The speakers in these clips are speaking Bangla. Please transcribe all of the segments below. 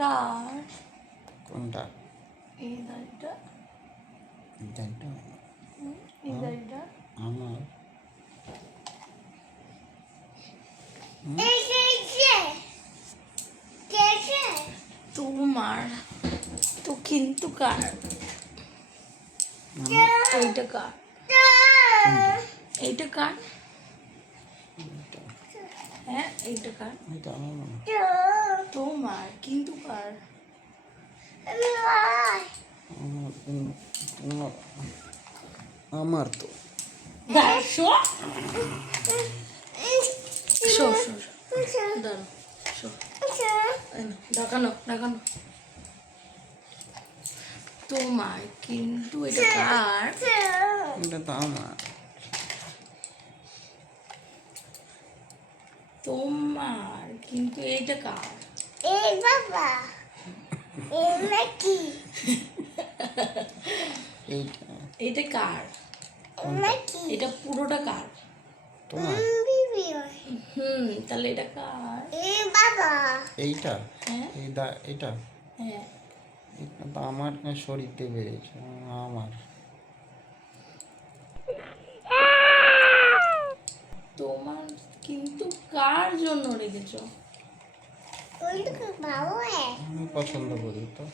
কার? কোনটা? এই দাড়িটা। দাড়িটা এই দাড়িটা আমার। তোমার। তো কিন্তু কার? এইটা কার? এইটা কার? হ্যাঁ, এইটা কার? এটা আমার। তোমার কিন্তু কার? আমার তো শো শো শো দাঁড়ো, শো। দেখানো দেখানো। তোমার কিন্তু এটা কার? এটা তো আমার। তোমার কিন্তু এইটা কার? এই বাবা এই নাকি এইটা এটা কার? নাকি এটা পুরোটা কার? তোমার। বিবি তাহলে এটা কার? এই বাবা এইটা হ্যাঁ এটা হ্যাঁ। এটা তো আমার শরীরতে বেরিয়েছে আমার। তোমার কিন্তু কার জন্য রেখেছো? ওইটুকু বাবা আমি পছন্দ করি তো।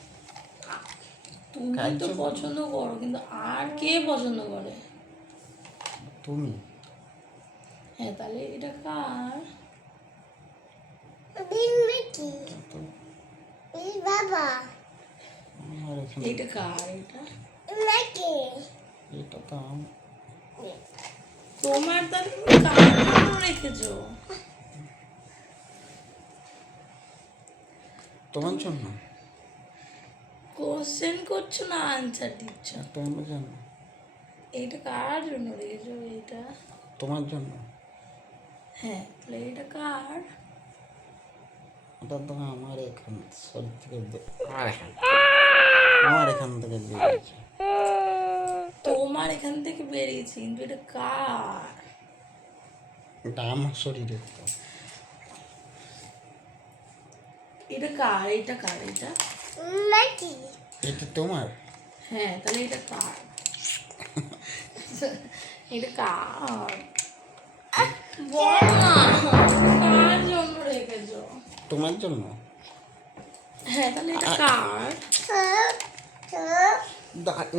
তুমি কার তো জন্য? পছন্দ করো, কিন্তু আর কে পছন্দ করে? তুমি। হ্যাঁ, তাহলে এটা কার? দিন নাকি তো এই বাবা আমার এখানে এটা কার? এটা নাকি এটা তো তোমার, তাহলে তুমি কার জন্য রেখেছো? তোমার জন্য। কোশ্চেন করছো না আনসার দিচ্ছ? তোমার জন্য। এইটা কার জন্য রেখেছো? এইটা তোমার জন্য। হ্যাঁ, তাহলে এটা কার? ওটা তো আমার এখান শরীর থেকে আমার এখান থেকে বেরিয়েছে। তোমার এখান থেকে বেরিয়েছে, কিন্তু এটা কার? এটা আমার শরীরে তো। এটা কার? এটা কার? এটা নাকি এটা তোমার। হ্যাঁ, তাহলে এটা কার? এটা কার? বল না, কার জন্য রেখেছো? তোমার জন্য। হ্যাঁ, তাহলে এটা কার?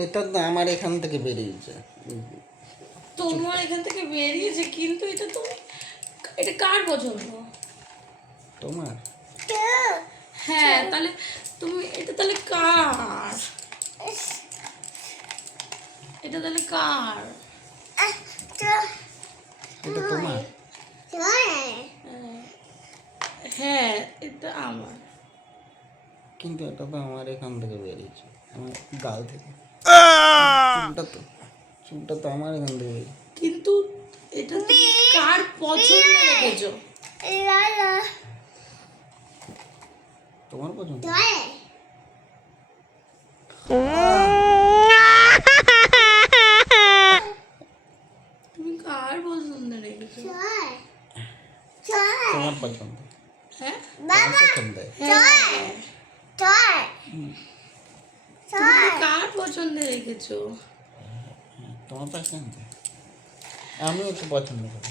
এটা তো আমার এখান থেকে বেরিয়েছে। তোমার এখান থেকে বেরিয়েছে, কিন্তু এটা তুমি, এটা কার পছন্দ? তোমার। হ্যাঁ, তাহলে তুমি, এটা তাহলে কার? এটা তাহলে কার? এটা তোমার। হ্যাঁ, এটা আমার। কিন্তু এটা তো আমার এখান থেকে বেরিয়েছে, আমার গাল থেকে। চুলটা তো আমার এখান থেকে বেরিয়েছে। কিন্তু এটা তুমি কার পছন্দ রেখেছো? তোমার পছন্দ। তুমি কার পছন্দ রেখেছো? তোমার পছন্দ। হ্যাঁ তোমার পছন্দ। হ্যাঁ, তুমি কার পছন্দ রেখেছো? তোমার পছন্দ। আমিও তো পছন্দ করি।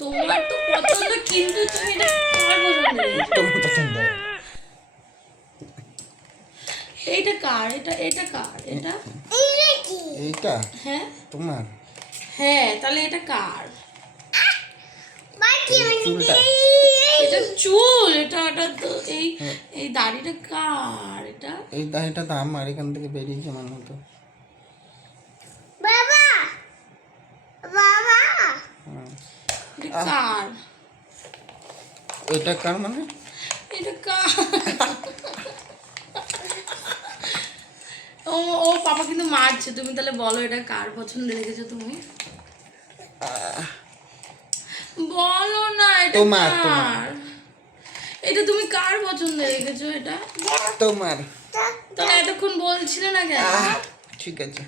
তোমার তো পছন্দ, কিন্তু তুমি এটা কার পছন্দ রেখেছো? তোমার পছন্দ। এইটা কার? এটা কার? এটা এইটা হ্যাঁ তোমার। হ্যাঁ, তাহলে এটা কার? চুলটা। এটা চুল, এটা তো এই দাড়িটা কার? এটা এই দাড়িটা তো আমার এখান থেকে বেরিয়েছে মনে হতো। হ্যাঁ। এটা কার? এটা কার মানে? এটা কার? ও ও পাপা কিন্তু মারছে। তুমি তাহলে বলো, এটা কার পছন্দ রেখেছো তুমি? বলো না, এটা তোমার, কার? এটা তুমি কার পছন্দ রেখেছো? এটা তোমার। তাহলে এতক্ষণ বলছিলে না কেন? ঠিক আছে।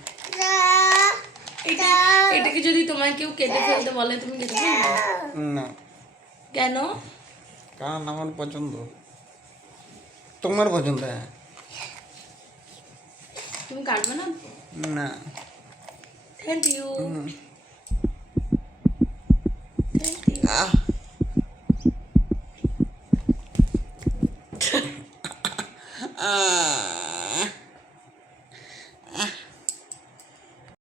এটা এটাকে যদি তোমায় কেউ কেটে ফেলতে বলে, তুমি কেটে ফেলবে? না। কেন? কারণ আমার পছন্দ, তোমার পছন্দ। হ্যাঁ তুমি কাটবে না তো? না thank you. Thank you. Ah ah